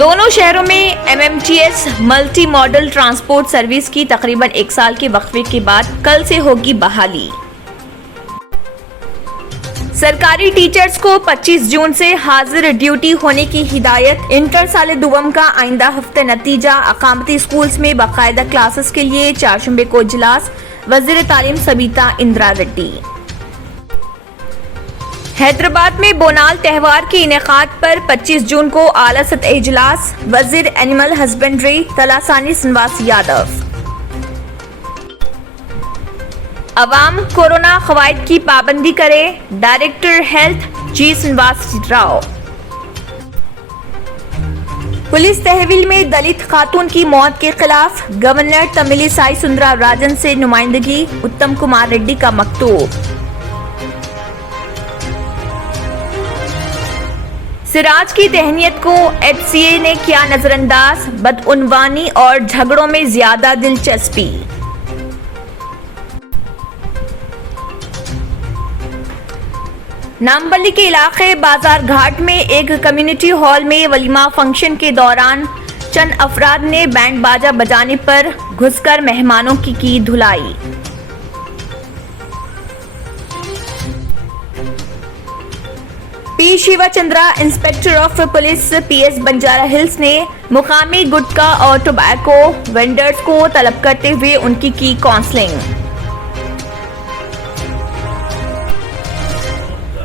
दोनों शहरों में MMTS multi modal transport service की तकरीबन 1 साल के वक्फे के बाद कल से होगी बहाली। सरकारी टीचर्स को 25 जून से हाजिर ड्यूटी होने की हिदायत। इंटर साल दुवम का आइंदा हफ्ते नतीजा। अकामती स्कूल्स में बाकायदा क्लासेस के लिए चारशंबे को इजलास। वज़ीर तालीम सबीता इंदिरा रेड्डी। हैदराबाद में बोनाल त्यौहार के इनेकाद पर 25 जून को आला सतह इजलास। वज़ीर एनिमल हस्बेंड्री तलासानी श्रीनिवास यादव। अवाम कोरोना क़वाइद की पाबंदी करे। डायरेक्टर हेल्थ जी श्रीनिवास राव। पुलिस तहवील में दलित खातून की मौत के खिलाफ गवर्नर तमिलिसाई सुंदरराजन से नुमाइंदगी। उत्तम कुमार रेड्डी का मकतूब। सिराज की तहनीत को HCA ने किया नजरअंदाज। बदउनवानी और झगड़ों में ज्यादा दिलचस्पी। नामबली के इलाके बाजार घाट में एक कम्युनिटी हॉल में वलीमा फंक्शन के दौरान चंद अफराद ने बैंड बाजा बजाने पर घुसकर मेहमानों की धुलाई। P Shivchandra inspector of police PS Banjara Hills ने मुकामी गुटखा और टोबैको वेंडर्स को तलब करते हुए उनकी की counselling.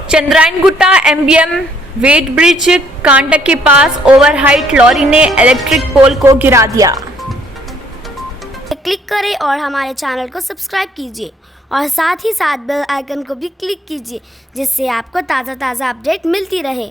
Chandrayangutta MBM weighbridge कांडक के पास ओवरहाइट लॉरी ने इलेक्ट्रिक पोल को गिरा दिया। क्लिक करें और हमारे चैनल को सब्सक्राइब कीजिए और साथ ही साथ बेल आइकन को भी क्लिक कीजिए, जिससे आपको ताज़ा अपडेट मिलती रहे।